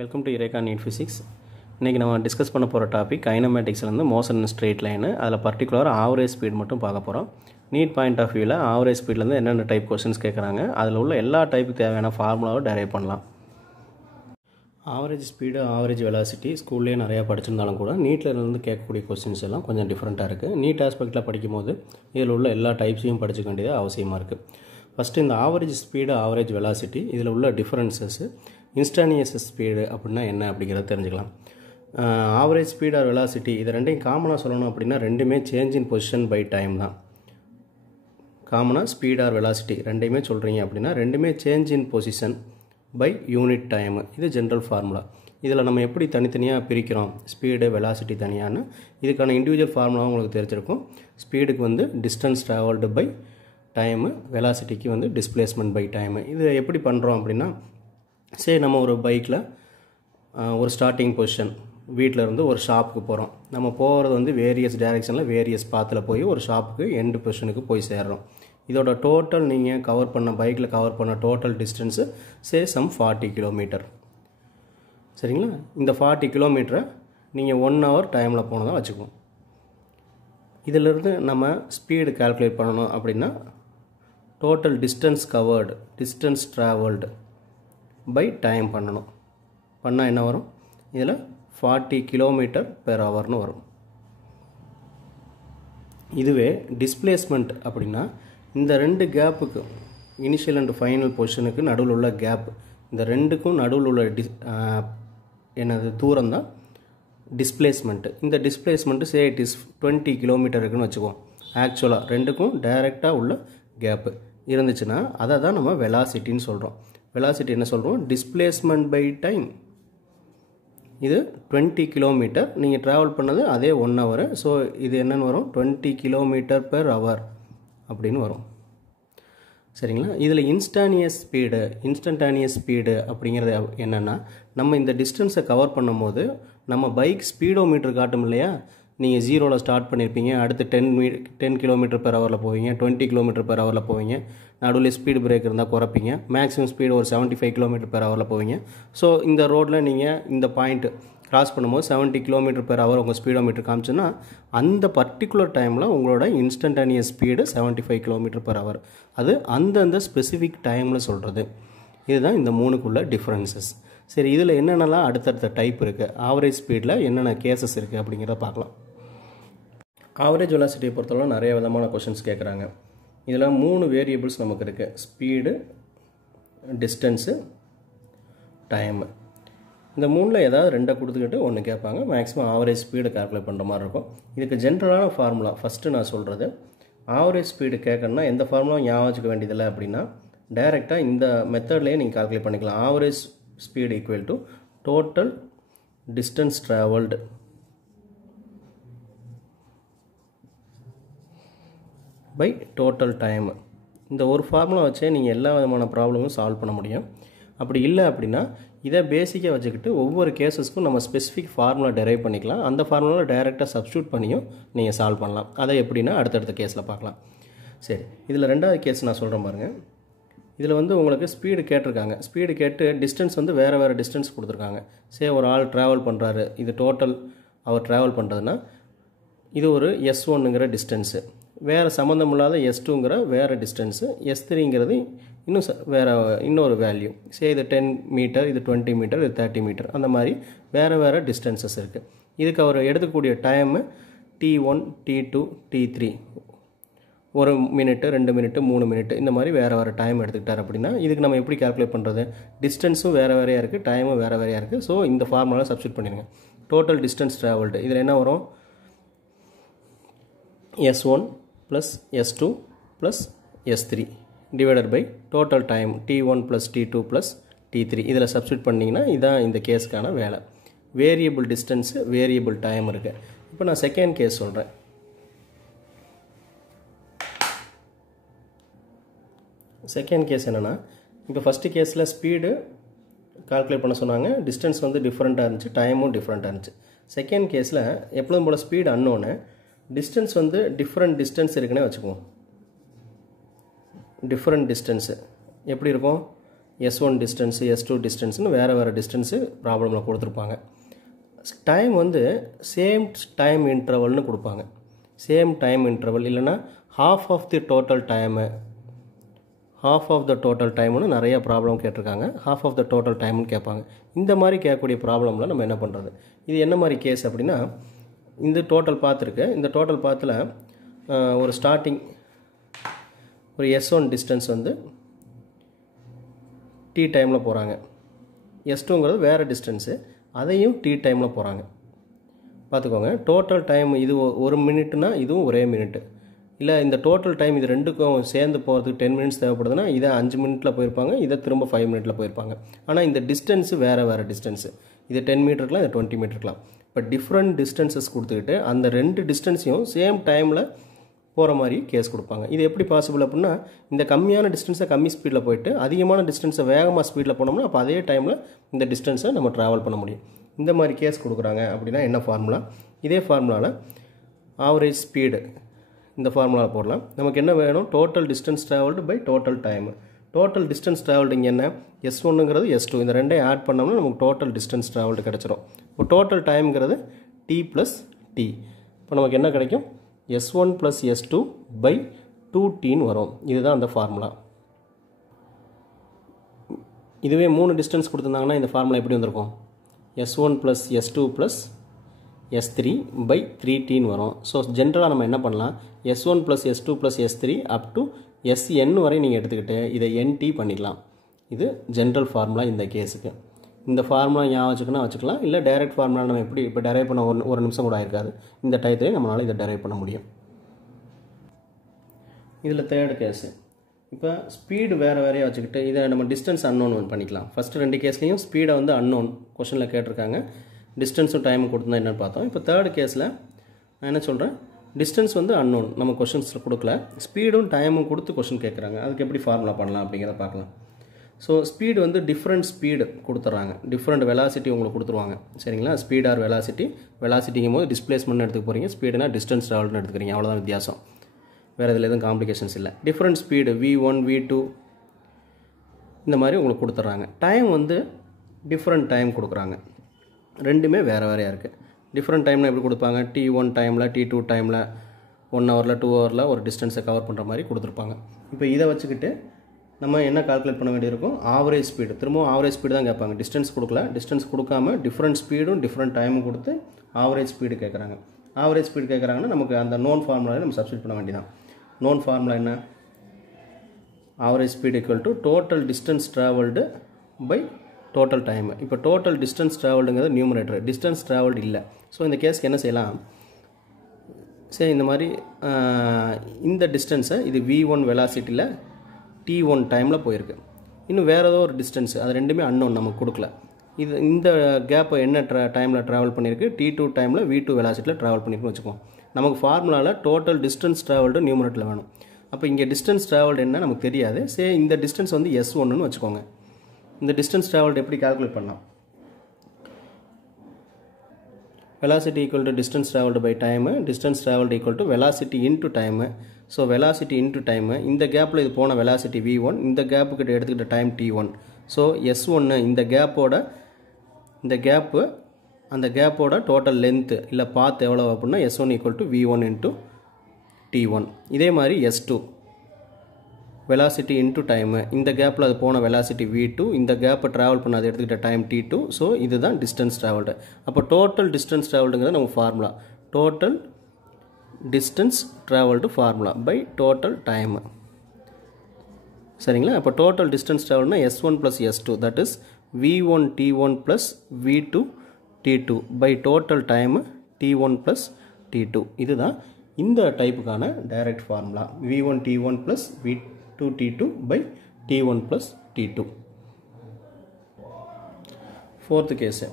Welcome to Rekha NEET physics. இன்றைக்கி நம்ம discuss பண்ண போகிற டாபிக் கைனமேட்டிக்ஸ்லேருந்து மோஷன் இன் ஸ்ட்ரெயிட் லைனு. அதில் பர்டிகுலர் ஆவரேஜ் ஸ்பீட் மட்டும் பார்க்க போகிறோம். நீட் பாயிண்ட் ஆஃப் வியூவில் ஆவரேஜ் ஸ்பீட்லேருந்து என்னென்ன டைப் கொஸ்டின்ஸ் கேட்குறாங்க, அதில் உள்ள எல்லா டைப்புக்கு தேவையான ஃபார்முலாவை டெரைவ் பண்ணலாம். ஆவரேஜ் ஸ்பீடு, ஆவரேஜ் வெலாசிட்டி ஸ்கூல்லேயே நிறையா படிச்சிருந்தாலும் கூட நீட்டில் இருந்து கேட்கக்கூடிய கொஸ்டின்ஸ் எல்லாம் கொஞ்சம் டிஃப்ரெண்ட்டாக இருக்குது. நீட் ஆஸ்பெக்டில் படிக்கும் போது இதில் உள்ள எல்லா டைப்ஸையும் படிச்சுக்க வேண்டியது அவசியமாக இருக்குது. ஃபஸ்ட்டு இந்த ஆவரேஜ் ஸ்பீடு, ஆவரேஜ் வெலாசிட்டி இதில் உள்ள டிஃப்ரென்சஸ், இன்ஸ்டானியஸ் ஸ்பீடு அப்படின்னா என்ன அப்படிங்கிறத தெரிஞ்சுக்கலாம். ஆவரேஜ் ஸ்பீடு ஆர் வெலாசிட்டி இது ரெண்டையும் காமனாக சொல்லணும் அப்படின்னா ரெண்டுமே change in position by time தான். காமனாக ஸ்பீட் ஆர் வெலாசிட்டி ரெண்டையுமே சொல்கிறீங்க அப்படின்னா ரெண்டுமே change in position by unit time. இது ஜென்ரல் ஃபார்முலா. இதில் நம்ம எப்படி தனித்தனியாக பிரிக்கிறோம், ஸ்பீடு வெலாசிட்டி தனியான்னு, இதுக்கான இண்டிவிஜுவல் ஃபார்முலாவும் உங்களுக்கு தெரிஞ்சிருக்கும். ஸ்பீடுக்கு வந்து டிஸ்டன்ஸ் ட்ராவல்டு பை டைமு, வெலாசிட்டிக்கு வந்து டிஸ்பிளேஸ்மெண்ட் பை டைமு. இது எப்படி பண்ணுறோம் அப்படின்னா, சரி நம்ம ஒரு பைக்கில் ஒரு ஸ்டார்டிங் பொசிஷன் வீட்டில் இருந்து ஒரு ஷாப்புக்கு போகிறோம். நம்ம போகிறது வந்து வேரியஸ் டைரெக்ஷனில் வேரியஸ் பாத்தில் போய் ஒரு ஷாப்புக்கு எண்டு பொசிஷனுக்கு போய் சேர்றோம். இதோட டோட்டல் நீங்கள் கவர் பண்ண பைக்கில் கவர் பண்ண டோட்டல் டிஸ்டன்ஸு சம் 40 கிலோமீட்டர். சரிங்களா? இந்த 40 கிலோமீட்டரை நீங்கள் 1 hour டைமில் போனதாக வச்சுக்குவோம். இதிலிருந்து நம்ம ஸ்பீடு கால்குலேட் பண்ணணும் அப்படின்னா total distance covered, distance travelled by time பண்ணணும். பண்ணால் என்ன வரும்? இதில் 40 கிலோமீட்டர் பெர் ஹவர்னு வரும். இதுவே டிஸ்பிளேஸ்மெண்ட் அப்படின்னா இந்த ரெண்டு கேப்புக்கு, இனிஷியல் அண்ட் ஃபைனல் பொசிஷனுக்கு நடுவில் உள்ள கேப், இந்த ரெண்டுக்கும் நடுவில் உள்ள என்னது தூரம் தான் டிஸ்பிளேஸ்மெண்ட்டு. இந்த displacement say it is 20 kilometre இருக்குன்னு வச்சுக்குவோம். ஆக்சுவலாக ரெண்டுக்கும் டைரெக்டாக உள்ள கேப்பு இருந்துச்சுன்னா அதை தான் நம்ம வெலாசிட்டின்னு சொல்கிறோம். வெலாசிட்டி என்ன சொல்கிறோம்? Displacement by time. இது 20 கிலோமீட்டர், நீங்கள் ட்ராவல் பண்ணது அதே 1 hour. ஸோ இது என்னென்னு வரும்? 20 கிலோமீட்டர் பெர் ஹவர் அப்படின்னு வரும். சரிங்களா? இதில் இன்ஸ்டன்டானியஸ் ஸ்பீடு அப்படிங்கிறது என்னென்னா, நம்ம இந்த டிஸ்டன்ஸை கவர் பண்ணும்போது நம்ம பைக் ஸ்பீடோமீட்டர் காட்டும் இல்லையா? நீங்கள் 0ல் ஸ்டார்ட் பண்ணியிருப்பீங்க, அடுத்து 10 கிலோமீட்டர் பெர் ஹவரில் போவீங்க, 20 கிலோமீட்டர் பெர் ஹவரில் போவீங்க, நடுவில் ஸ்பீடு பிரேக் இருந்தால் குறைப்பீங்க, மேக்ஸிமம் ஸ்பீடு ஒரு 75 கிலோமீட்டர் பெர் ஹவரில் போவீங்க. ஸோ இந்த ரோட்டில் நீங்கள் இந்த பாயிண்ட் கிராஸ் பண்ணும்போது 70 கிலோமீட்டர் பெர் ஹவர் உங்கள் ஸ்பீடோமீட்டர் காமிச்சுன்னா அந்த பர்டிகுலர் டைமில் உங்களோட instantaneous speed 75 kilometre per hour. அது அந்தந்த ஸ்பெசிஃபிக் டைமில் சொல்கிறது. இதுதான் இந்த மூணுக்குள்ள டிஃப்ரென்சஸ். சரி, இதில் என்னென்னலாம் அடுத்தடுத்த டைப் இருக்குது, ஆவரேஜ் ஸ்பீடில் என்னென்ன கேசஸ் இருக்குது அப்படிங்கிறத பார்க்கலாம். ஆவரேஜ் வெலாசிட்டியை பொறுத்தவரை நிறைய விதமான கொஷின்ஸ் கேட்குறாங்க. இதில் 3 வேரியபிள்ஸ் நமக்கு இருக்குது: ஸ்பீடு, டிஸ்டன்ஸு, டைமு. இந்த 3ல் ஏதாவது 2 கொடுத்துக்கிட்டு 1 கேட்பாங்க. மேக்ஸிமம் ஆவரேஜ் ஸ்பீடு கால்குலேட் பண்ணுற மாதிரி இருக்கும். இதுக்கு ஜென்ரலான ஃபார்முலா ஃபஸ்ட்டு நான் சொல்கிறது. ஆவரேஜ் ஸ்பீடு கேட்கணுன்னா எந்த ஃபார்முலாவும் ஞாபகம் வச்சுக்க வேண்டியதில்லை அப்படின்னா டைரெக்டாக இந்த மெத்தட்லேயே நீங்கள் கால்குலேட் பண்ணிக்கலாம். Average speed equal to total distance travelled by total time. இந்த ஒரு ஃபார்முலா வச்சே நீங்கள் எல்லா விதமான ப்ராப்ளமும் சால்வ் பண்ண முடியும். அப்படி இல்லை அப்படின்னா இதை பேசிக்காக வச்சுக்கிட்டு ஒவ்வொரு கேஸஸ்க்கும் நம்ம ஸ்பெசிஃபிக் ஃபார்முலா டெரைவ் பண்ணிக்கலாம். அந்த ஃபார்முலாவை டைரெக்டாக சப்ஸ்டியூட் பண்ணியும் நீங்கள் சால்வ் பண்ணலாம். அதை எப்படின்னா அடுத்தடுத்த கேஸில் பார்க்கலாம். சரி, இதில் 2வது கேஸ் நான் சொல்கிறேன் பாருங்கள். இதில் வந்து உங்களுக்கு ஸ்பீடு கேட்டிருக்காங்க. ஸ்பீடு கேட்டு டிஸ்டன்ஸ் வந்து வேறு டிஸ்டன்ஸ் கொடுத்துருக்காங்க. ஒரு ஆள் ட்ராவல் பண்ணுறாரு, இது டோட்டல் அவர் ட்ராவல் பண்ணுறதுன்னா இது ஒரு S1ங்கிற டிஸ்டன்ஸு, வேறு சம்மந்தம் இல்லாத S2ங்கிற வேறு டிஸ்டன்ஸு, S3ங்கிறது இன்னொரு வேல்யூ. இது 10 மீட்டர், இது 20 மீட்டர், இது 30 மீட்டர், அந்த மாதிரி வேறு டிஸ்டன்சஸ் இருக்குது. இதுக்கு அவர் எடுக்கக்கூடிய time T1, T2, T3, 1 minute, 2 minute, 3 minute, இந்த மாதிரி வேறு டைம் எடுத்துக்கிட்டார் அப்படின்னா இதுக்கு நம்ம எப்படி கால்குலேட் பண்ணுறது? டிஸ்டன்ஸும் வேறையாக இருக்குது, டைமும் வேறையாக இருக்குது. ஸோ இந்த ஃபார்முலா சப்ஸ்டியூட் பண்ணிடுங்க. டோட்டல் டிஸ்டன்ஸ் ட்ராவல்டு இதில் என்ன வரும்? S1 + S2 + S3 divided by total time T1 + T2 + T3. இதில் சப்ஸ்டியூட் பண்ணிங்கன்னா இதுதான் இந்த கேஸுக்கான வேலை. வேரியபிள் டிஸ்டன்ஸு, வேரியபிள் டைம் இருக்குது. இப்போ நான் செகண்ட் கேஸ் சொல்கிறேன். செகண்ட் கேஸ் என்னென்னா, இப்போ ஃபஸ்ட்டு கேஸில் ஸ்பீடு கால்குலேட் பண்ண சொன்னாங்க, டிஸ்டன்ஸ் வந்து டிஃப்ரெண்ட்டாக இருந்துச்சு, டைமும் டிஃப்ரெண்ட்டாக இருந்துச்சு. செகண்ட் கேஸில் எப்பொழுதும் போல் ஸ்பீடு அன்னோன்னு, டிஸ்டன்ஸ் வந்து டிஃப்ரெண்ட் டிஸ்டன்ஸ் இருக்குன்னே வச்சுக்குவோம். டிஃப்ரெண்ட் டிஸ்டன்ஸு எப்படி இருக்கும்? S1 டிஸ்டன்ஸு S2 டிஸ்டன்ஸ்னு வேறு டிஸ்டன்ஸு ப்ராப்ளமில் கொடுத்துருப்பாங்க. டைம் வந்து சேம் டைம் இன்டர்வல்னு கொடுப்பாங்க. சேம் டைம் இன்டர்வல் இல்லைன்னா half of the total டைம்னு நிறைய ப்ராப்ளம் கேட்டிருக்காங்க. half of the total டைம்னு கேட்பாங்க. இந்த மாதிரி கேட்கக்கூடிய ப்ராப்ளமில் நம்ம என்ன பண்ணுறது? இது என்ன மாதிரி கேஸ் அப்படின்னா, இந்த டோட்டல் பாத்துருக்கு. இந்த டோட்டல் பாத்தில் ஒரு ஸ்டார்டிங் ஒரு S1 டிஸ்டன்ஸ் வந்து T டைமில் போகிறாங்க. S2ங்கிறது வேறு டிஸ்டன்ஸு, அதையும் T டைமில் போகிறாங்க. பார்த்துக்கோங்க, டோட்டல் டைம் இது 1 மினிட்னா இதுவும் ஒரே மினிட்டு. இல்லை இந்த டோட்டல் டைம் இது ரெண்டுக்கும் சேர்ந்து போகிறதுக்கு 10 மினிட்ஸ் தேவைப்படுதுன்னா இதை 5 மினிட்டில் போயிருப்பாங்க, இதை திரும்ப 5 மினிட்டில் போயிருப்பாங்க. ஆனால் இந்த டிஸ்டன்ஸு வேறு டிஸ்டன்ஸு. இது 10 மீட்டர் இருக்கலாம், இது 20 மீட்டர் இருக்கலாம். இப்போ டிஃப்ரெண்ட் டிஸ்டன்சஸ் கொடுத்துக்கிட்டு அந்த 2 டிஸ்டன்ஸையும் சேம் டைமில் போகிற மாதிரி கேஸ் கொடுப்பாங்க. இது எப்படி பாசிபிள் அப்படின்னா, இந்த கம்மியான டிஸ்டன்ஸை கம்மி ஸ்பீடில் போயிட்டு அதிகமான டிஸ்டன்ஸை வேகமாக ஸ்பீடில் போனோம்னா அப்போ அதே டைமில் இந்த டிஸ்டன்ஸை நம்ம ட்ராவல் பண்ண முடியும். இந்த மாதிரி கேஸ் கொடுக்குறாங்க அப்படின்னா என்ன ஃபார்முலா? இதே ஃபார்முலாவில் ஆவரேஜ் ஸ்பீடு இந்த ஃபார்முலாவில் போடலாம். நமக்கு என்ன வேணும்? Total distance travelled by total time. Total distance travelled இங்கே என்ன? S1ங்கிறது S2, இந்த ரெண்டையும் ஆட் பண்ணோம்னா நமக்கு டோட்டல் டிஸ்டன்ஸ் ட்ராவல்டு கிடச்சிரும். இப்போ டோட்டல் டைம்ங்கிறது T + T. இப்போ நமக்கு என்ன கிடைக்கும்? S1 + S2 by 2Tன்னு வரும். இதுதான் அந்த ஃபார்முலா. இதுவே 3 டிஸ்டன்ஸ் கொடுத்துருந்தாங்கன்னா இந்த ஃபார்முலா எப்படி வந்திருக்கும்? S1 + S2 + S3 by 3Tன்னு வரும். ஸோ ஜென்ரலாக நம்ம என்ன பண்ணலாம்? S1 + S2 + S3 up to Sn வரை நீங்கள் எடுத்துக்கிட்டு இதை NT பண்ணிடலாம். இது ஜென்ரல் ஃபார்முலா இந்த கேஸுக்கு. இந்த ஃபார்முலா ஞாபகம் வச்சுக்கணும் வச்சுக்கலாம். இல்லை டைரக்ட் ஃபார்முலா நம்ம எப்படி இப்போ டெரைவ் பண்ண ஒரு நிமிஷம் கூட ஆயிருக்காது. இந்த டயத்திலே நம்மளால் இதை டெரைவ் பண்ண முடியும். இதில் தேர்ட் கேஸு. இப்போ ஸ்பீடு வேறையாக வச்சுக்கிட்டு இதை நம்ம டிஸ்டன்ஸ் அன்னோன் பண்ணிக்கலாம். ஃபஸ்ட்டு 2 கேஸ்லேயும் ஸ்பீடை வந்து அன்னோன் கொஷனில் கேட்டிருக்காங்க. டிஸ்டன்ஸும் டைமும் கொடுத்துருந்தா என்னென்னு பார்த்தோம். இப்போ தேர்ட் கேஸில் நான் என்ன சொல்கிறேன்? டிஸ்டன்ஸ் வந்து அன்னோன் நம்ம கொஷின்ஸில் கொடுக்கல, ஸ்பீடும் டைமும் கொடுத்து கொஷின் கேட்குறாங்க. அதுக்கு எப்படி ஃபார்முலா பண்ணலாம் அப்படிங்கிறத பார்க்கலாம். ஸோ ஸ்பீடு வந்து டிஃப்ரெண்ட் ஸ்பீடு கொடுத்துட்றாங்க, டிஃப்ரெண்ட் வெலாசிட்டி உங்களுக்கு கொடுத்துருவாங்க. சரிங்களா? ஸ்பீட் ஆர் வெலாசிட்டிங்கும் போது டிஸ்பிளேஸ்மெண்ட் எடுத்துக்க போகிறீங்க, ஸ்பீடுனா டிஸ்டன்ஸ் ட்ராவல்னு எடுத்துக்கிறீங்க. அவ்வளோதான் வித்தியாசம், வேறு இதில் எதுவும் காம்ப்ளிகேஷன்ஸ் இல்லை. டிஃப்ரெண்ட் ஸ்பீடு V1 V2 இந்த மாதிரி உங்களுக்கு கொடுத்துட்றாங்க. டைம் வந்து டிஃப்ரெண்ட் டைம் கொடுக்குறாங்க. ரெண்டுமே வேறையாக இருக்குது. டிஃப்ரெண்ட் டைமில் எப்படி கொடுப்பாங்க? T1 டைமில் T2 டைமில் 1 ஹவரில் 2 ஹவரில் ஒரு டிஸ்டன்ஸை கவர் பண்ணுற மாதிரி கொடுத்துருப்பாங்க. இப்போ இதை வச்சுக்கிட்டு நம்ம என்ன கால்குலேட் பண்ண வேண்டியிருக்கும்? Average speed. திரும்பவும் ஆவரேஜ் ஸ்பீடு தான் கேட்பாங்க. டிஸ்டன்ஸ் கொடுக்கல, டிஸ்டன்ஸ் கொடுக்காம டிஃப்ரெண்ட் ஸ்பீடும் டிஃப்ரெண்ட் டைமும் கொடுத்து ஆவரேஜ் ஸ்பீடு கேட்குறாங்க. ஆவரேஜ் ஸ்பீடு கேட்குறாங்கன்னா நமக்கு அந்த நோன் ஃபார்முலாவை நம்ம சப்ஸ்டிட் பண்ண வேண்டியதான். நோன் ஃபார்முலா என்ன? Average speed equal to total distance travelled by total time. இப்போ டோட்டல் டிஸ்டன்ஸ் ட்ராவல்டுங்கிறது நியூமரேட்டர், டிஸ்டன்ஸ் ட்ராவல்டு இல்லை. ஸோ இந்த கேஸ்க்கு என்ன செய்யலாம்? சரி, இந்த மாதிரி இந்த டிஸ்டன்ஸை இது V1 வெலாசிட்டியில் T1 டைமில் போயிருக்கு. இன்னும் வேறு ஏதோ ஒரு டிஸ்டன்ஸு, அது ரெண்டுமே அன்னோன் நமக்கு கொடுக்கல. இது இந்த கேப்பை என்ன டைமில் ட்ராவல் பண்ணியிருக்கு? T2 டைமில் V2 வெலாசிட்டியில் ட்ராவல் பண்ணியிருக்குன்னு வச்சுக்கோம். நமக்கு ஃபார்முலாவில் டோட்டல் டிஸ்டன்ஸ் ட்ராவல்டு நியூமரேட்டரில் வேணும். அப்போ இங்கே டிஸ்டன்ஸ் ட்ராவல்டு என்ன நமக்கு தெரியாது. சரி, இந்த டிஸ்டன்ஸ் வந்து S1ன்னு வச்சுக்கோங்க. இந்த டிஸ்டன்ஸ் ட்ராவல்டு எப்படி கால்குலேட் பண்ணலாம்? velocity equal to distance traveled by time, distance traveled equal to velocity into time. So velocity into time, இந்த கேப்பில் இது போன velocity v1, இந்த கேப்புக்கிட்ட எடுத்துக்கிட்ட டைம் t1. ஸோ s1 இந்த கேப்பு அந்த கேப்போட டோட்டல் லென்த்து இல்லை பாத் எவ்வளோ அப்படின்னா s1 equal to v1 into t1. இதே மாதிரி s2 velocity into time, இந்த கேப்பில் அது போன velocity v2, இந்த கேப்பை ட்ராவல் பண்ண அது எடுத்துக்கிட்ட டைம் t2. ஸோ இதுதான் டிஸ்டன்ஸ் ட்ராவல்டு. அப்போ டோட்டல் டிஸ்டன்ஸ் ட்ராவல்டுங்கிறது நம்ம formula total distance travelled formula by total time. சரிங்களா? அப்போ டோட்டல் டிஸ்டன்ஸ் ட்ராவல்னா s1 + s2, that is v1 t1 + v2 t2 by total time t1 + t2. இதுதான் இந்த டைப்புக்கான direct formula v1 t1 + v2 t2 by t1 plus t2. Fourth case,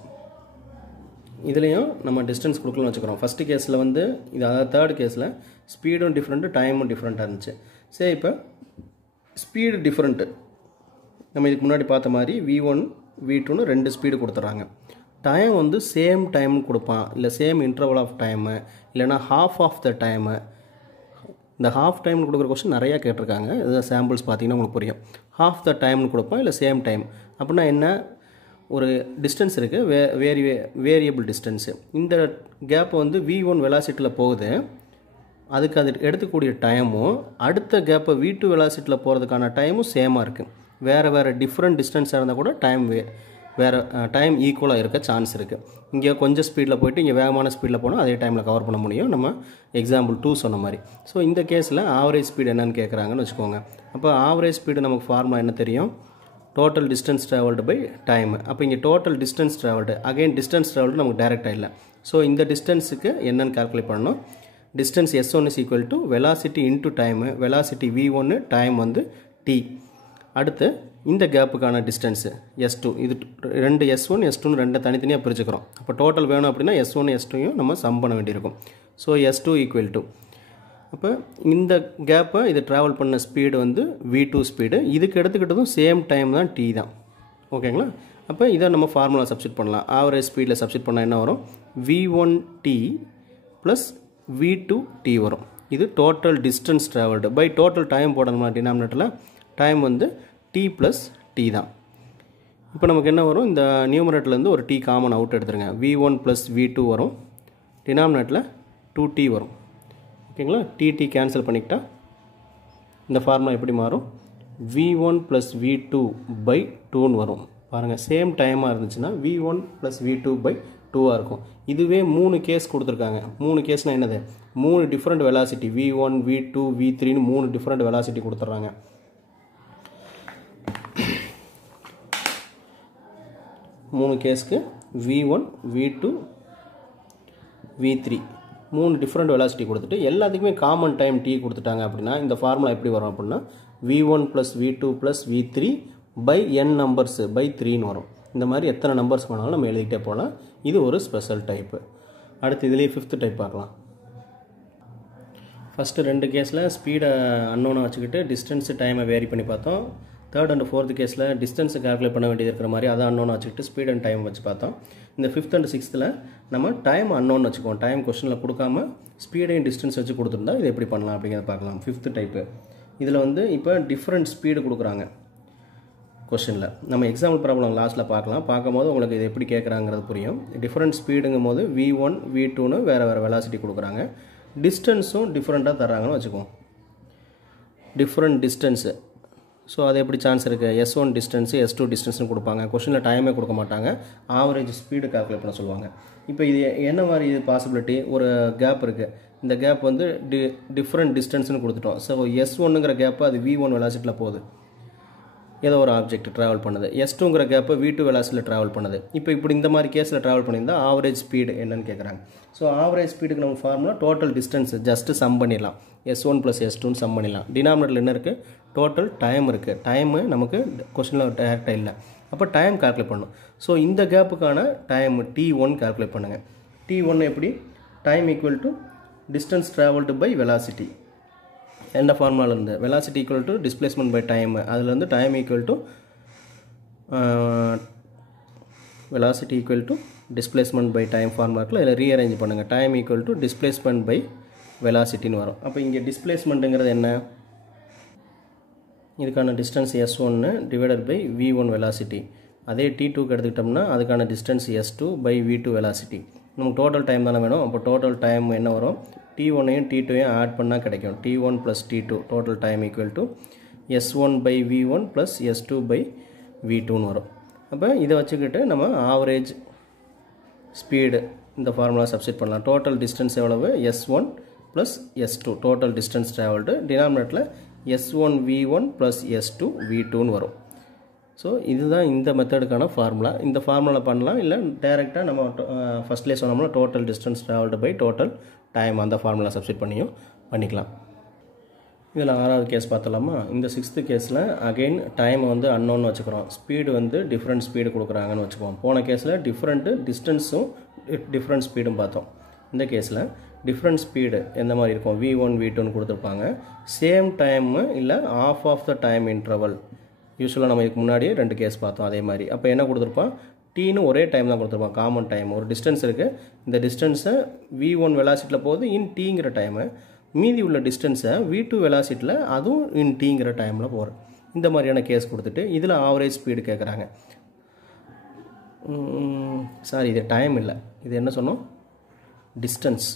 இதுலேயும் நம்ம distance கொடுக்கலன்னு வச்சுக்கிறோம். ஃபஸ்ட்டு கேஸில் வந்து இது, அதாவது தேர்ட் கேஸில் ஸ்பீடும் டிஃப்ரெண்ட்டு டைமும் டிஃப்ரெண்ட்டாக இருந்துச்சு. சரி, இப்போ ஸ்பீடு டிஃப்ரெண்ட்டு நம்ம இதுக்கு முன்னாடி பார்த்த மாதிரி v1 v2ன்னு 2 ஸ்பீடு கொடுத்துட்றாங்க. டைம் வந்து சேம் டைம்னு கொடுப்பான், இல்லை சேம் இன்டர்வல் ஆஃப் டைமு, இல்லைனா ஹாஃப் ஆஃப் த டைமு. இந்த ஹாஃப் டைம்னு கொடுக்குற கொஸ்டின் நிறையா கேட்டிருக்காங்க. இது சாம்பிள்ஸ் பார்த்தீங்கன்னா உங்களுக்கு புரியும். half the டைம்னு கொடுப்போம், இல்லை சேம் டைம். அப்படின்னா என்ன, ஒரு டிஸ்டன்ஸ் இருக்குது, வேரியபிள் டிஸ்டன்ஸு. இந்த கேப் வந்து v1 வெலாசிட்டியில் போகுது, அதுக்கு அது எடுத்துக்கூடிய டைமும் அடுத்த கேப்பை v2 வெலாசிட்டியில் போகிறதுக்கான டைமும் சேமாக இருக்குது. வேறு டிஃப்ரெண்ட் டிஸ்டன்ஸாக இருந்தால் கூட டைம் ஈக்குவலாக இருக்க சான்ஸ் இருக்குது. இங்கே கொஞ்சம் ஸ்பீடில் போய்ட்டு இங்கே வேகமான ஸ்பீடில் போனால் அதே டைமில் கவர் பண்ண முடியும், நம்ம எக்ஸாம்பிள் 2 சொன்ன மாதிரி. ஸோ இந்த கேஸில் ஆவரேஜ் ஸ்பீடு என்னன்னு கேட்குறாங்கன்னு வச்சுக்கோங்க. அப்போ ஆவரேஜ் ஸ்பீடு நமக்கு ஃபார்முலா என்ன தெரியும், total distance travelled by time. அப்போ இங்கே total distance travelled, again distance travelled நமக்கு டேரெக்டாக இல்லை. ஸோ இந்த டிஸ்டன்ஸுக்கு என்னென்னு கால்குலேட் பண்ணணும், distance s1 is equal to velocity into time, velocity v1, time வந்து t. அடுத்து இந்த கேப்புக்கான டிஸ்டன்ஸு s2, இது ரெண்டு s1 s2 ரெண்டு தனித்தனியாக பிரிச்சுக்கிறோம். அப்போ டோட்டல் வேணும் அப்படின்னா s1 s2யும் நம்ம சம் பண்ண வேண்டியிருக்கும். ஸோ s2 ஈக்குவல் டு, அப்போ இந்த கேப்பை இது ட்ராவல் பண்ண ஸ்பீடு வந்து v2 ஸ்பீடு, இதுக்கு எடுத்துக்கிட்டதும் சேம் டைம் தான் t தான். ஓகேங்களா? அப்போ இதை நம்ம ஃபார்முலா சப்ஸ்டிட் பண்ணலாம். ஆவரேஜ் ஸ்பீடில் சப்ஸ்டிட் பண்ணால் என்ன வரும், v1t ப்ளஸ் v2t வரும். இது total distance travelled by total time போடணும்னா டினாமினேட்டரில் டைம் வந்து t ப்ளஸ் t தான். இப்போ நமக்கு என்ன வரும், இந்த நியூமரேட்டர்லேருந்து ஒரு t காமன் அவுட் எடுத்துருங்க, v1 ப்ளஸ் v2 வரும், டினாமினேட்டரில் 2t வரும். ஓகேங்களா? tt கேன்சல் பண்ணிக்கிட்டா இந்த ஃபார்முலா எப்படி மாறும், v1 ப்ளஸ் v2 பை 2ன்னு வரும். பாருங்கள், சேம் டைமாக இருந்துச்சுன்னா v1 ப்ளஸ் v2 பை 2ஆக இருக்கும். இதுவே 3 கேஸ் கொடுத்துருக்காங்க. 3 கேஸ்னால் என்னது, 3 different velocity, v1 v2 v3ன்னு 3 different velocity கொடுத்துட்றாங்க. 3 கேஸ்க்கு v1 v2 v3 3 different velocity கொடுத்துட்டு எல்லாத்துக்குமே காமன் டைம் t கொடுத்துட்டாங்க. அப்படின்னா இந்த ஃபார்முலா எப்படி வரும் அப்படின்னா v1 plus v2 plus v3 by n numbers by 3ன்னு வரும். இந்த மாதிரி எத்தனை நம்பர்ஸ் வேணாலும் நம்ம எழுதிக்கிட்டே போகலாம். இது ஒரு ஸ்பெஷல் டைப்பு. அடுத்து இதுலேயே 5th டைப் பார்க்கலாம். ஃபஸ்ட்டு 2 கேஸில் ஸ்பீடை அன்னோனை வச்சுக்கிட்டு டிஸ்டன்ஸு டைமை வேரி பண்ணி பார்த்தோம். 3rd and 4th கேஸில் டிஸ்டன்ஸை கால்குலேட் பண்ண வேண்டியது இருக்கிற மாதிரி அதை அன்னோனை வச்சுக்கிட்டு ஸ்பீட் அண்ட் டைம் வச்சு பார்த்தோம். இந்த 5th and 6th நம்ம டைம் அன்னோன் வச்சுக்குவோம். டைம் கொஸ்டினில் கொடுக்காம ஸ்பீடையும் டிஸ்டன்ஸ் வச்சு கொடுத்துருந்தா இது எப்படி பண்ணலாம் அப்படிங்கிறத பார்க்கலாம். 5th டைப்பு இதில் வந்து இப்போ டிஃப்ரெண்ட் ஸ்பீடு கொடுக்குறாங்க கொஸ்டினில். நம்ம எக்ஸாம்பிள் ப்ராப்ளம் லாஸ்ட்டில் பார்க்கலாம். பார்க்கும்போது உங்களுக்கு இது எப்படி கேட்குறாங்கிறது புரியும். டிஃப்ரெண்ட் ஸ்பீடுங்கும் போது v1 v2ன்னு வேறு வெலாசிட்டி கொடுக்குறாங்க, டிஸ்டன்ஸும் டிஃப்ரெண்ட்டாக தர்றாங்கன்னு வச்சுக்குவோம். டிஃப்ரெண்ட் டிஸ்டன்ஸு, ஸோ அது எப்படி சான்ஸ் இருக்குது, s1 டிஸ்டன்ஸு s2 டிஸ்டன்ஸ்னு கொடுப்பாங்க. கொஸ்டினில் டைமே கொடுக்க மாட்டாங்க, ஆவரேஜ் ஸ்பீடு கால்குலேட் பண்ண சொல்லுவாங்க. இப்போ இது என்ன மாதிரி இது பாசிபிலிட்டி, ஒரு கேப் இருக்குது, இந்த கேப் வந்து டிஃப்ரெண்ட் டிஸ்டன்ஸ்னு கொடுத்துட்டோம். ஸோ s1ங்கிற கேப்பு அது v1 வெலாசிட்டியில் போகுது, ஏதோ ஒரு ஆப்ஜெக்ட் ட்ராவல் பண்ணுது. s2ங்கிற கேப்பை v2 வெலாசிட்டியில் ட்ராவல் பண்ணுது. இப்போ இப்படி இந்த மாதிரி கேஸில் ட்ராவல் பண்ணியிருந்தால் ஆவரேஜ் ஸ்பீடு என்னன்னு கேட்குறாங்க. ஸோ ஆவரேஜ் ஸ்பீடுக்கு நம்ம formula total distance just sum பண்ணிடலாம், s1 ப்ளஸ் s2ன்னு சம் பண்ணிடலாம். டினாமினேட்டரில் என்ன இருக்குது, டோட்டல் டைம் இருக்குது. டைமு நமக்கு கொஸ்டினில் டேரெக்டாக இல்லை, அப்போ டைம் கால்குலேட் பண்ணணும். ஸோ இந்த கேப்புக்கான டைம் t1 கால்குலேட் பண்ணுங்கள். t1 எப்படி, time equal to distance travelled by velocity. எந்த ஃபார்முலாலேருந்து, velocity equal to displacement by time, அதுலேருந்து time equal to velocity equal to displacement by time ஃபார்முலாக்கில் இதில் ரீஅரேஞ்ச் பண்ணுங்கள். Time equal to displacement by வெலாசிட்டின்னு வரும். அப்போ இங்கே டிஸ்பிளேஸ்மெண்ட்டுங்கிறது என்ன, இதுக்கான distance s1 divided by v1 velocity. அதே t2க்கு எடுத்துக்கிட்டோம்னா அதுக்கான distance s2 by v2 velocity. நமக்கு டோட்டல் டைம் தானே வேணும். அப்போ டோட்டல் டைம் என்ன வரும், t1ஐயும் t2ஐயும் ஆட் பண்ணால் கிடைக்கும், t1 plus t2 total time equal to s1 by v1 plus s2 by v2ன்னு வரும். அப்போ இதை வச்சுக்கிட்டு நம்ம ஆவரேஜ் ஸ்பீடு இந்த ஃபார்முலா சப்ஸ்டிட் பண்ணலாம். டோட்டல் டிஸ்டன்ஸ் எவ்வளவு, s1 plus s2 total distance travelled, டினாமினேட்டரில் s1 v1 ப்ளஸ் s2 v2ன்னு வரும். ஸோ இதுதான் இந்த மெத்தடுக்கான ஃபார்முலா. இந்த ஃபார்முலா பண்ணலாம், இல்லை டைரெக்டாக நம்ம ஃபஸ்ட்லேயே சொன்னோம்னா total distance travelled by total time அந்த ஃபார்முலா சப்ஸ்டிட் பண்ணியும் பண்ணிக்கலாம். இதில் 6வது கேஸ் பார்த்தலாமா. இந்த 6th கேஸில் அகெயின் டைமை வந்து அன்னோன்னு வச்சுக்கிறோம், ஸ்பீடு வந்து டிஃப்ரெண்ட் ஸ்பீடு கொடுக்குறாங்கன்னு வச்சுக்குவோம். போன கேஸில் டிஃப்ரெண்ட்டு டிஸ்டன்ஸும் டிஃப்ரெண்ட் ஸ்பீடும் பார்த்தோம். இந்த கேஸில் டிஃப்ரெண்ட் ஸ்பீடு எந்த மாதிரி இருக்கும், v1 v2ன்னு கொடுத்துருப்பாங்க. சேம் டைமு இல்லை ஆஃப் த டைம் இன்டர்வல். யூஸ்வலாக நம்ம இதுக்கு முன்னாடியே 2 கேஸ் பார்த்தோம் அதே மாதிரி. அப்போ என்ன கொடுத்துருப்பான், டீன்னு ஒரே டைம் தான் கொடுத்துருப்பான், காமன் டைம். ஒரு டிஸ்டன்ஸ் இருக்குது, இந்த டிஸ்டன்ஸை v1 வெலாசிட்டியில் போகுது இன் டீங்கிற டைமு, மீதி உள்ள டிஸ்டன்ஸை v2 வெலாசிட்டியில் அதுவும் இன் டீங்கிற டைமில் போகிறோம். இந்த மாதிரியான கேஸ் கொடுத்துட்டு இதில் ஆவரேஜ் ஸ்பீடு கேட்குறாங்க. சாரி, இது டைம் இல்லை, இது என்ன சொன்னோம், டிஸ்டன்ஸ்.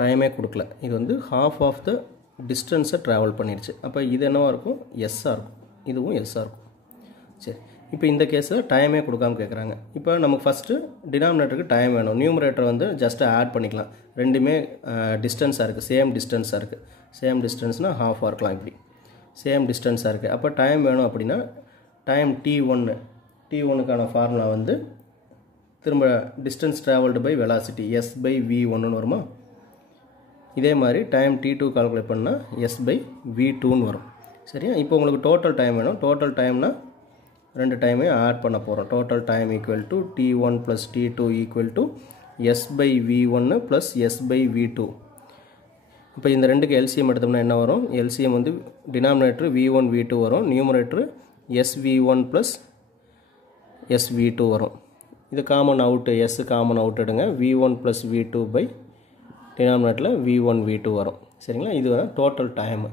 டைமே கொடுக்கல, இது வந்து ஹாஃப் ஆஃப் த டிஸ்டன்ஸை ட்ராவல் பண்ணிடுச்சு. அப்போ இது என்னவாக இருக்கும், எஸ்ஸாக இருக்கும், இதுவும் எஸ்ஸாக இருக்கும். சரி, இப்போ இந்த கேஸில் டைமே கொடுக்காம கேட்குறாங்க. இப்போ நமக்கு ஃபஸ்ட்டு டினாமினேட்டருக்கு டைம் வேணும். நியூமரேட்டர் வந்து ஜஸ்ட்டு ஆட் பண்ணிக்கலாம். ரெண்டுமே டிஸ்டன்ஸாக இருக்குது, சேம் டிஸ்டன்ஸாக இருக்குது. சேம் டிஸ்டன்ஸ்னால் ஹாஃபாக இருக்கலாம், இப்படி சேம் டிஸ்டன்ஸாக இருக்குது. அப்போ டைம் வேணும் அப்படின்னா டைம் T1க்கான ஃபார்முலா வந்து திரும்ப distance travelled by velocity S/V1 வருமா. இதே மாதிரி டைம் T2 கால்குலேட் பண்ணால் S/V2 வரும். சரியா, இப்போ உங்களுக்கு டோட்டல் டைம் வேணும். டோட்டல் டைம்னா ரெண்டு டைமையும் ஆட் பண்ண போகிறோம். Total time equal to T1 + T2 equal to S/V1 + S/V2. இப்போ இந்த ரெண்டுக்கு எல்சிஎம் எடுத்தோம்னா என்ன வரும், எல்சிஎம் வந்து டினாமினேட்டர் V1 V2 வரும், நியூமரேட்டர் SV1 + SV2 வரும். இது common out, S common out எடுங்க, V1 + V2 பை டினாமினேட்டரில் V1 V2 வரும். சரிங்களா, இது டோட்டல் டைம்.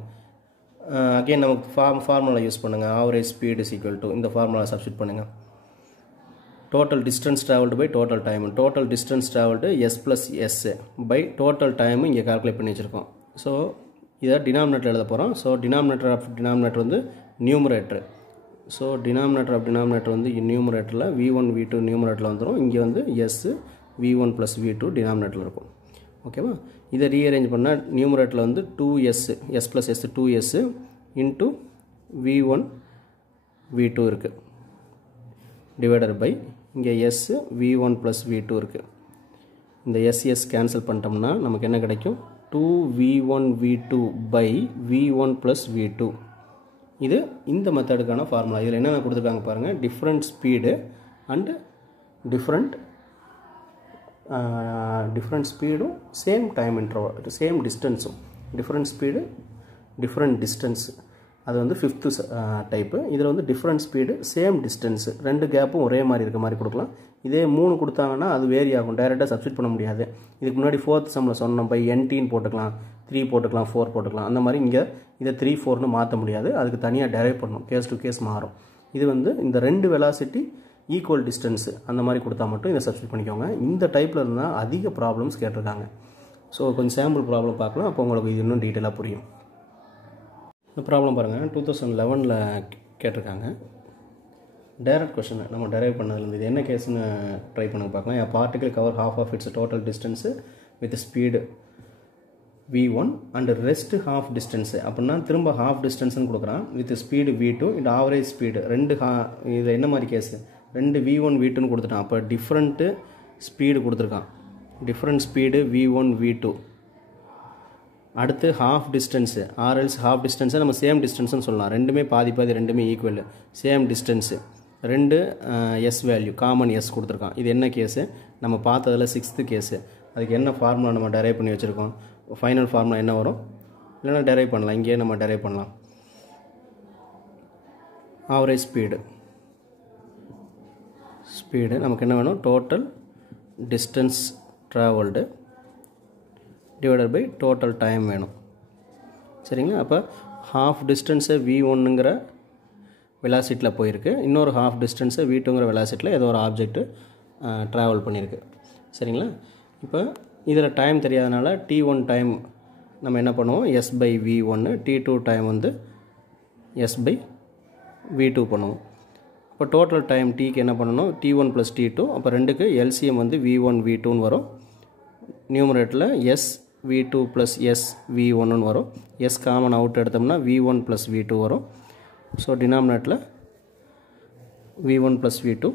அகெயின் நமக்கு ஃபார்முலா யூஸ் பண்ணுங்கள். Average speed is equal to இந்த ஃபார்முலா சப்ஸ்டிட் பண்ணுங்கள். Total distance travelled by total time. Total distance travelled S + S by total time இங்கே calculate பண்ணி வச்சுருக்கோம். ஸோ இதை டினாமினேட்டர் எழுத போகிறோம். ஸோ டினாமினேட்டர் ஆஃப் டினாமினேட்டர் வந்து numerator. So denominator of denominator வந்து நியூமரேட்டரில் V1 V2 நியூமரேட்டரில் வந்துடும். இங்கே வந்து S V1 + V2 டினாமினேட்டரில் இருக்கும். ஓகேவா, இதை ரீஅரேஞ்ச் பண்ணால் நியூமரேட்டரில் வந்து 2S S + S 2S into V1 V2 இருக்குது, டிவைடர் பை இங்கே S V1 + V2 இருக்குது. இந்த SS கேன்சல் பண்ணிட்டோம்னா நமக்கு என்ன கிடைக்கும், 2V1 V2 by V1 + V2. இது இந்த மெத்தடுக்கான ஃபார்முலா. இதில் என்னென்ன கொடுத்துருக்காங்க பாருங்கள், டிஃப்ரெண்ட் ஸ்பீடு அண்டு டிஃப்ரெண்ட் ஸ்பீடும் சேம் டைம் இன்டர்வல், சேம் டிஸ்டன்ஸும். டிஃப்ரெண்ட் ஸ்பீடு டிஃப்ரெண்ட் டிஸ்டன்ஸ், அது வந்து 5th டைப்பு. இதில் வந்து டிஃப்ரெண்ட் ஸ்பீடு சேம் டிஸ்டன்ஸு, ரெண்டு கேப்பும் ஒரே மாதிரி இருக்க மாதிரி கொடுக்கலாம். இதே 3 கொடுத்தாங்கன்னா அது வேரி ஆகும், டைரெக்டாக சப்ஸ்டிட் பண்ண முடியாது. இதுக்கு முன்னாடி 4th சம்மில் சொன்னோம், பை NTன்னு போட்டுக்கலாம், 3 போட்டுக்கலாம், 4 போட்டுக்கலாம். அந்த மாதிரி இங்கே இதை 3 4ன்னு மாற்ற முடியாது, அதுக்கு தனியாக டெரைவ் பண்ணணும், கேஸ் டு கேஸ் மாறும். இது வந்து இந்த ரெண்டு வெலாசிட்டி ஈக்குவல் டிஸ்டன்ஸு அந்த மாதிரி கொடுத்தா மட்டும் இதை சப்ஸ்டிட் பண்ணிக்கோங்க. இந்த டைப்பில் இருந்தால் அதிக ப்ராப்ளம்ஸ் கேட்டிருக்காங்க. ஸோ கொஞ்சம் சாம்பிள் ப்ராப்ளம் பார்க்கலாம், அப்போ உங்களுக்கு இது இன்னும் டீட்டெயிலாக புரியும். இந்த ப்ராப்ளம் பாருங்கள், 2011 கேட்டிருக்காங்க. டைரக்ட் கொஸ்டின் நம்ம டெரைவ் பண்ணதுலேருந்து இது என்ன கேஸ்ன்னு ட்ரை பண்ணி பார்க்கலாம். A particle cover half of its total distance with speed V1 and rest half distance. அப்படின்னா திரும்ப half distanceன்னு கொடுக்குறான், with speed V2 and average speed. இது என்ன மாதிரி கேஸு, ரெண்டு V1 V2ன்னு கொடுத்துட்டான். அப்போ டிஃப்ரெண்ட்டு ஸ்பீடு கொடுத்துருக்கான், டிஃப்ரெண்ட் ஸ்பீடு V1 V2. அடுத்து ஹாஃப் டிஸ்டன்ஸு, ஆர்எல்ஸ் ஹாஃப் டிஸ்டன்ஸை நம்ம சேம் டிஸ்டன்ஸ்னு சொல்லலாம். ரெண்டுமே பாதி பாதி, ரெண்டுமே ஈக்குவல், சேம் டிஸ்டன்ஸு. ரெண்டு S வேல்யூ காமன் S கொடுத்துருக்கான். இது என்ன கேஸு, நம்ம பார்த்ததில் 6th கேஸு. அதுக்கு என்ன ஃபார்முலா நம்ம டெரைவ் பண்ணி வச்சுருக்கோம், ஃபைனல் ஃபார்முலா என்ன வரும், இல்லைனா டெரைவ் பண்ணலாம், இங்கேயே நம்ம டெரைவ் பண்ணலாம். ஆவரேஜ் ஸ்பீடு நமக்கு என்ன வேணும், total distance travelled divided by total time வேணும். சரிங்களா, அப்போ ஹாஃப் டிஸ்டன்ஸை V1ங்கிற வெலாசிட்டியில் போயிருக்கு, இன்னொரு ஹாஃப் டிஸ்டன்ஸை V2ங்கிற வெலாசிட்டியில் ஏதோ ஒரு ஆப்ஜெக்ட்டு ட்ராவல் பண்ணியிருக்கு. சரிங்களா, இப்போ இதில் டைம் தெரியாதனால T1 டைம் நம்ம என்ன பண்ணுவோம், S/V1, T2 டைம் வந்து S/V2 பண்ணுவோம். இப்போ டோட்டல் டைம் Tக்கு என்ன பண்ணணும், T1 + T2. அப்போ ரெண்டுக்கு எல்சிஎம் வந்து V1 V2ன்னு வரும். நியூமரேட்டரில் SV2 + SV1ன்னு வரும். S காமன் அவுட் எடுத்தோம்னா V1 + V2 வரும். ஸோ டினாமினேட்டரில் V1 + V2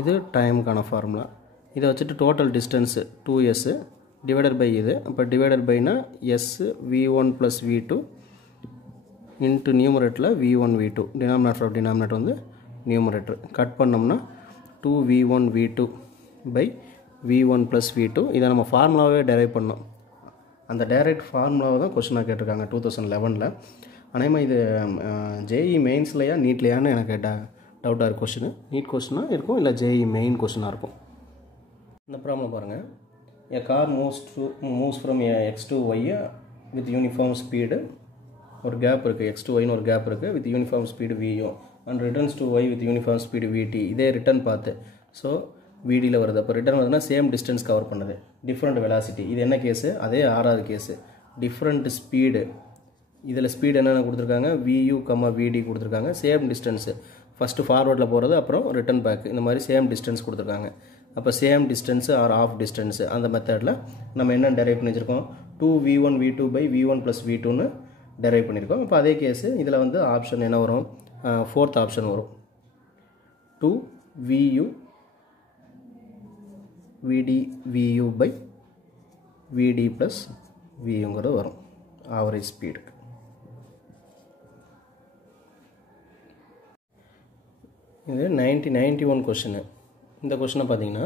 இது டைமுக்கான ஃபார்முலா. இதை வச்சுட்டு total distance 2S divided by இது. அப்போ டிவைடட் பைனா SV1 + V2 இன்ட்டு நியூமரேட்டரில் V1 V2. Denominator of denominator வந்து நியூமரேட்டர். கட் பண்ணோம்னா 2V1 V2 by V1 + V2. இதை நம்ம ஃபார்முலாவே டெரைவ் பண்ணோம். அந்த டைரக்ட் ஃபார்முலாவை தான் கொஸ்டினாக கேட்டிருக்காங்க 2011. அநேகமாக இது JEE மெயின்ஸ்லையா நீட்லையான்னு எனக்கு டவுட்டாக இருக்க கொஸ்டின், நீட் கொஸ்டினாக இருக்கும், இல்லை ஜேஇ மெயின் கொஸ்டினாக இருக்கும். இந்த ப்ராப்ளம் பாருங்கள். A car moves from X to Y with uniform speed. ஒரு கேப் இருக்குது, X to Yன்னு ஒரு கேப் இருக்குது, with uniform speed Vயும், and returns to Y with uniform speed Vt. இதே ரிட்டர்ன் பார்த்து, ஸோ விடியில் வருது. அப்போ ரிட்டர்ன் வருதுன்னா சேம் டிஸ்டன்ஸ் கவர் பண்ணுது, டிஃப்ரெண்ட் வெலாசிட்டி. இது என்ன கேஸு? அதே ஆறாவது கேஸு. டிஃப்ரெண்ட் ஸ்பீடு, இதில் ஸ்பீடு என்னென்ன கொடுத்துருக்காங்க? VU, VD கொடுத்துருக்காங்க. சேம் டிஸ்டன்ஸு, ஃபஸ்ட்டு ஃபார்வர்டில் போகிறது, அப்புறம் ரிட்டர்ன் பேக், இந்த மாதிரி சேம் டிஸ்டன்ஸ் கொடுத்துருக்காங்க. அப்போ same distance or half distance அந்த மெத்தடில் நம்ம என்ன டெரைவ் பண்ணி வச்சுருக்கோம்? 2v1 v2 by v1 plus v2ன்னு derive பண்ணியிருக்கோம். அப்போ அதே கேஸு இதில் வந்து ஆப்ஷன் என்ன வரும்? ஃபோர்த் ஆப்ஷன் வரும். 2vu vd vu by vd plus vuங்கிறது வரும் ஆவரேஜ் ஸ்பீடுக்கு. இது 1991 கொஷினு. இந்த கொஷினை பார்த்தீங்கன்னா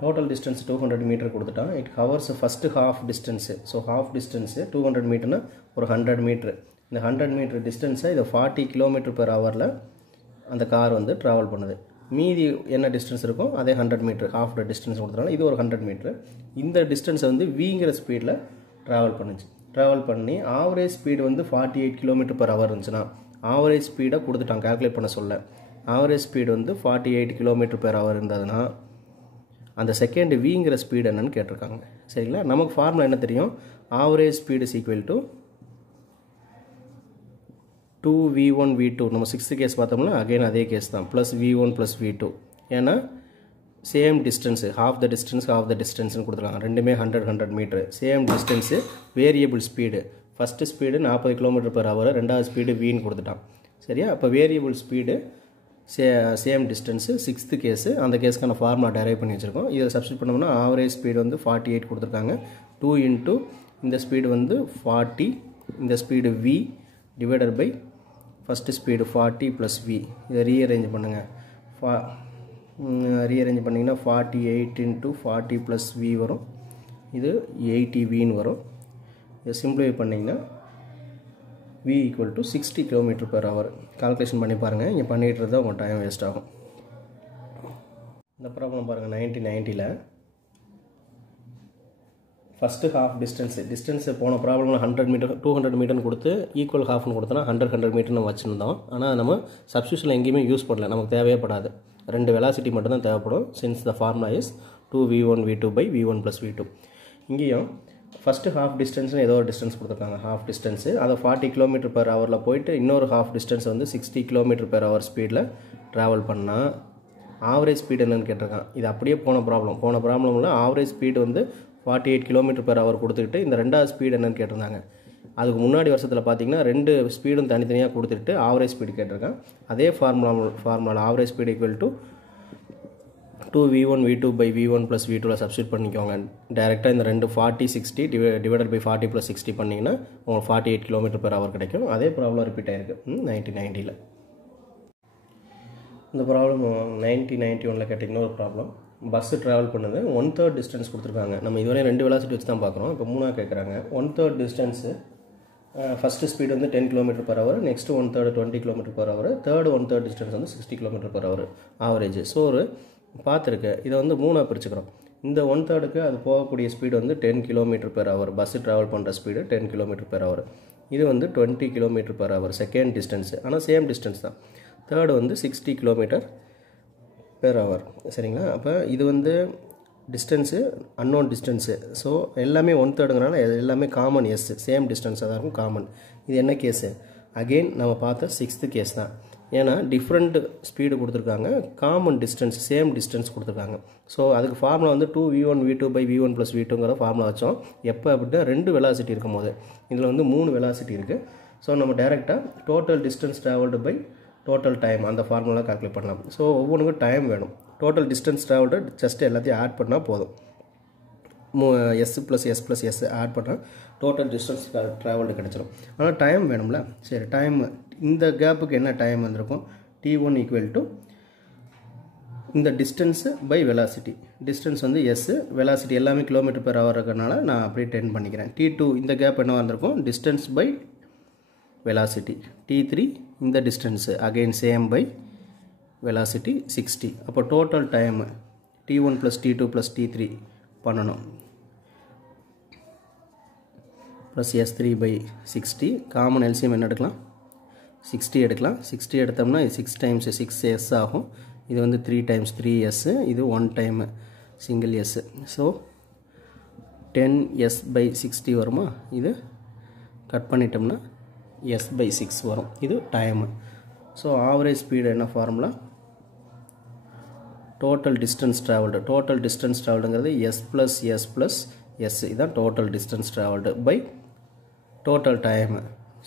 டோட்டல் டிஸ்டன்ஸ் 200 மீட்டர் கொடுத்துட்டான். It covers first half distance. So half distance 200 மீட்டர்னா ஒரு 100 மீட்ரு. இந்த 100 மீட்டர் டிஸ்டன்ஸை இதை 40 km/hல அந்த கார் வந்து ட்ராவல் பண்ணுது. மீதி என்ன டிஸ்டன்ஸ் இருக்கும்? அதே 100 மீட்ரு ஹாஃப் டிஸ்டன்ஸ் கொடுத்துட்டாங்க. இது ஒரு 100 மீட்ரு. இந்த டிஸ்டன்ஸை வந்து விங்கிற ஸ்பீடில் ட்ராவல் பண்ணுச்சு. ட்ராவல் பண்ணி ஆவரேஜ் ஸ்பீடு வந்து 48 km/h இருந்துச்சுன்னா, ஆவரேஜ் ஸ்பீடை கொடுத்துட்டான் கால்குலேட் பண்ண சொல்ல. ஆவரேஜ் ஸ்பீடு வந்து 48 km/h இருந்ததுன்னா அந்த செகண்ட் விங்கிற ஸ்பீடு என்னன்னு கேட்டிருக்காங்க. சரிங்களா? நமக்கு ஃபார்முலா என்ன தெரியும்? Average speed is equal to 2v1 v2. நம்ம 6th கேஸ் பார்த்தோம்னா அகைன் அதே கேஸ் தான், ப்ளஸ் v1 ப்ளஸ் v2. ஏன்னா சேம் டிஸ்டன்ஸு, ஹாஃப் த டிஸ்டன்ஸ்னு கொடுத்துருக்காங்க. ரெண்டுமே 100 metre. Same distance, variable speed. First speed 40 km/h, ரெண்டாவது ஸ்பீடு வின்னு கொடுத்துட்டான். சரியா? அப்போ variable speed same distance 6th case. அந்த கேஸ்க்கான ஃபார்முலா டெரைவ் பண்ணி வச்சுருக்கோம். இதை சப்ஸ்டிட் பண்ணோம்னா ஆவரேஜ் ஸ்பீடு வந்து 48 கொடுத்துருக்காங்க. 2 இன்ட்டு இந்த ஸ்பீடு வந்து 40, இந்த speed v divided by first speed 40 plus v. இதை ரீஅரேஞ்ச் பண்ணுங்கள். ரீஅரேஞ்ச் பண்ணிங்கன்னா 48 இன்ட்டு 40 ப்ளஸ் v வரும். இது 80vன்னு வரும். இதை சிம்பிளிஃபை பண்ணிங்கன்னா v equal to 60 km/h. Calculation பண்ணி பாருங்கள். இங்கே பண்ணிகிட்டு இருந்தால் உங்கள் டைம் வேஸ்ட் ஆகும். இந்த ப்ராப்ளம் பாருங்கள். 1990ல் ஃபஸ்ட்டு ஹாஃப் டிஸ்டன்ஸு போன ப்ராப்ளமில் 100 மீட்டர் 200 மீட்டர்னு கொடுத்து ஈக்குவல் ஹாஃப்னு கொடுத்தோன்னா 100 மீட்டர் நம்ம வச்சுருந்தோம். ஆனால் நம்ம சப்ஸ்டியூஷனில் எங்கேயுமே யூஸ் பண்ணல, நமக்கு தேவைப்படாது. ரெண்டு வெலாசிட்டி மட்டும்தான் தேவைப்படும். Since the formula is 2v1 v2 by v1 plus v2. இங்கேயும் ஃபஸ்ட்டு ஹாஃப் டிஸ்டன்ஸ்னு ஏதோ ஒரு டிஸ்டன்ஸ் கொடுத்துருக்காங்க. ஹாஃப் டிஸ்டன்ஸு அதை 40 km/hல போயிட்டு இன்னொரு ஹாஃப் டிஸ்டன்ஸ் வந்து 60 km/h ஸ்பீடில் ட்ராவல் பண்ணால் ஆவரேஜ் ஸ்பீடு என்னென்னு கேட்டிருக்கான். இது அப்படியே போன ப்ராப்ளமில் ஆவரேஜ் ஸ்பீடு வந்து 48 km/h கொடுத்துக்கிட்டு இந்த ரெண்டாவது ஸ்பீடு என்னென்னு கேட்டிருந்தாங்க. அதுக்கு முன்னாடி வருஷத்தில் பார்த்தீங்கன்னா ரெண்டு ஸ்பீடும் தனித்தனியாக கொடுத்துட்டு ஆவரேஜ் ஸ்பீடு கேட்டிருக்கான். அதே ஃபார்முலாவில் average speed equal to 2v1 v2 by v1 plus v2ல சப்ஸ்டிட் பண்ணிக்கோங்க. டேரெக்டாக இந்த ரெண்டு 40 60 டிவைடட் பை 40 + 60 பண்ணிங்கன்னா உங்களுக்கு 48 km/h கிடைக்கும். அதே ப்ராப்ளம் ரிப்பீட் ஆகிருக்கு 1990ல். இந்த ப்ராப்ளம் 1991ல் கேட்ட இன்னொரு ப்ராப்ளம். பஸ்ஸு ட்ராவல் பண்ணுது, 1/3 டிஸ்டன்ஸ் கொடுத்துருக்காங்க. நம்ம இதுவரை ரெண்டு வெலாசிட்டி வச்சு தான் பார்க்குறோம். இப்போ 3 கேட்குறாங்க. 1/3 டிஸ்டன்ஸு ஃபஸ்ட்டு ஸ்பீடு வந்து 10 km/h, next 1/3 20 km/h, third 1/3 distance வந்து 60 km/h ஆவரேஜ். ஸோ ஒரு பார்த்துருக்கு. இதை வந்து 3ஆக பிரிச்சுக்கிறோம். இந்த 1/3க்கு அது போகக்கூடிய ஸ்பீடு வந்து 10 km/h. பஸ்ஸு ட்ராவல் பண்ணுற ஸ்பீடு 10 km/h. இது வந்து 20 km/h செகண்ட் டிஸ்டன்ஸு, ஆனால் சேம் டிஸ்டன்ஸ் தான். தேர்டு வந்து 60 km/h. சரிங்களா? அப்போ இது வந்து டிஸ்டன்ஸு அன்னோன் டிஸ்டன்ஸு. ஸோ எல்லாமே 1/3ங்கிறனால எல்லாமே காமன் எஸ், சேம் டிஸ்டன்ஸாக தான் இருக்கும் காமன். இது என்ன கேஸு? அகெயின் நம்ம பார்த்த 6th கேஸ் தான். ஏன்னா டிஃப்ரெண்ட் ஸ்பீடு கொடுத்துருக்காங்க, காமன் டிஸ்டன்ஸ் சேம் டிஸ்டன்ஸ் கொடுத்துருக்காங்க. ஸோ அதுக்கு ஃபார்முலா வந்து 2v1 v2 by v1 plus v2ங்கிற formula வச்சோம். எப்போ அப்படின்னா ரெண்டு வெலாசிட்டி இருக்கும் போது. இதில் வந்து 3 வெலாசிட்டி இருக்குது. ஸோ நம்ம டேரெக்டாக total distance travelled by total time அந்த ஃபார்முலா கால்குலேட் பண்ணலாம். ஸோ ஒவ்வொன்றுக்கும் டைம் வேணும். டோட்டல் டிஸ்டன்ஸ் ட்ராவல்டு ஜஸ்ட் எல்லாத்தையும் ஆட் பண்ணால் போதும். S plus S plus S add பண்ணால் டோட்டல் டிஸ்டன்ஸ் ட்ராவல்டு கிடச்சிடும். ஆனால் டைம் வேணும்ல. சரி, டைம் இந்த கேப்புக்கு என்ன டைம் வந்திருக்கும்? t1 ஈக்குவல் டு இந்த டிஸ்டன்ஸு பை வெலாசிட்டி. டிஸ்டன்ஸ் வந்து எஸ், வெலாசிட்டி எல்லாமே km/h இருக்கிறனால நான் அப்படியே 10 பண்ணிக்கிறேன். t2 இந்த கேப் என்ன வந்திருக்கும்? Distance by velocity. t3 இந்த distance again same by velocity 60. அப்போ total time t1 plus t2 plus t3 பண்ணணும் plus s3 by 60. common LCM என்ன எடுக்கலாம் 60 எடுக்கலாம் 60 எடுத்தோம்னா 6 times 6s ஆகும் இது வந்து 3 times 3s இது 1 time single s so 10s by 60 வருமா இது கட் பண்ணிட்டோம்னா s by 6 வரும் இது டைம் ஸோ ஆவரேஜ் ஸ்பீடு என்ன ஃபார்முலா டோட்டல் டிஸ்டன்ஸ் ட்ராவல்டுங்கிறது s plus s plus s இதான் total distance travelled by total time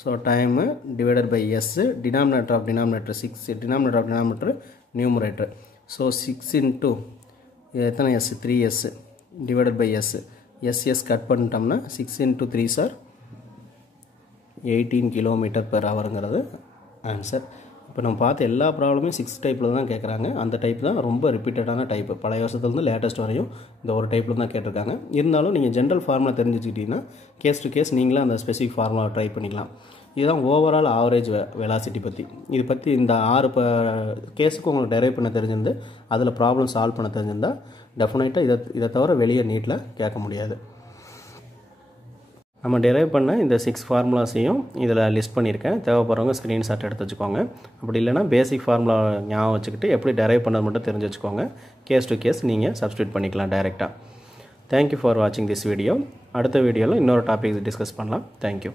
so time divided by s denominator of denominator 6 denominator of denominator numerator so 6 into இது எத்தனை s 3s divided by s cut பண்ணிட்டோம்னா 6 into 3s are 18 km/hங்கிறது answer இப்போ நம்ம பார்த்த எல்லா ப்ராப்ளமே 6 டைப்பில் தான் கேட்குறாங்க அந்த டைப் தான் ரொம்ப ரிப்பீட்டடான டைப்பு பழைய வருஷத்துலேருந்து லேட்டஸ்ட் வரையும் இந்த ஒரு டைப்பில் தான் கேட்டிருக்காங்க இருந்தாலும் நீங்கள் ஜென்ரல் ஃபார்முலா தெரிஞ்சுக்கிட்டிங்கன்னா கேஸ் டு கேஸ் நீங்களே அந்த ஸ்பெசிஃபிக் ஃபார்முலா ட்ரை பண்ணிக்கலாம் இதுதான் ஓவரால் ஆவரேஜ் வெலாசிட்டி பற்றி இது பற்றி இந்த 6 கேஸுக்கு உங்களுக்கு டெரைவ் பண்ண தெரிஞ்சிருந்து அதில் ப்ராப்ளம் சால்வ் பண்ண தெரிஞ்சிருந்தால் டெஃபினட்டாக இதை தவிர வெளியே நீட்டில் கேட்க முடியாது நம்ம டெரைவ் பண்ண இந்த 6 ஃபார்முலாஸையும் இதில் லிஸ்ட் பண்ணியிருக்கேன் தேவைப்படுறவங்க ஸ்க்ரீன்ஷாட் எடுத்து வச்சுக்கோங்க அப்படி இல்லைனா பேசிக் ஃபார்முலா ஞாபகம் வச்சுக்கிட்டு எப்படி டெரைவ் பண்ணது மட்டும் தெரிஞ்சு வச்சுக்கோங்க கேஸ் டு கேஸ் நீங்கள் சப்ஸ்டியூட் பண்ணிக்கலாம் டைரெக்டாக தேங்க்யூ ஃபார் வாட்சிங் திஸ் வீடியோ அடுத்த வீடியோவில் இன்னொரு டாபிக் டிஸ்கஸ் பண்ணலாம் தேங்க்யூ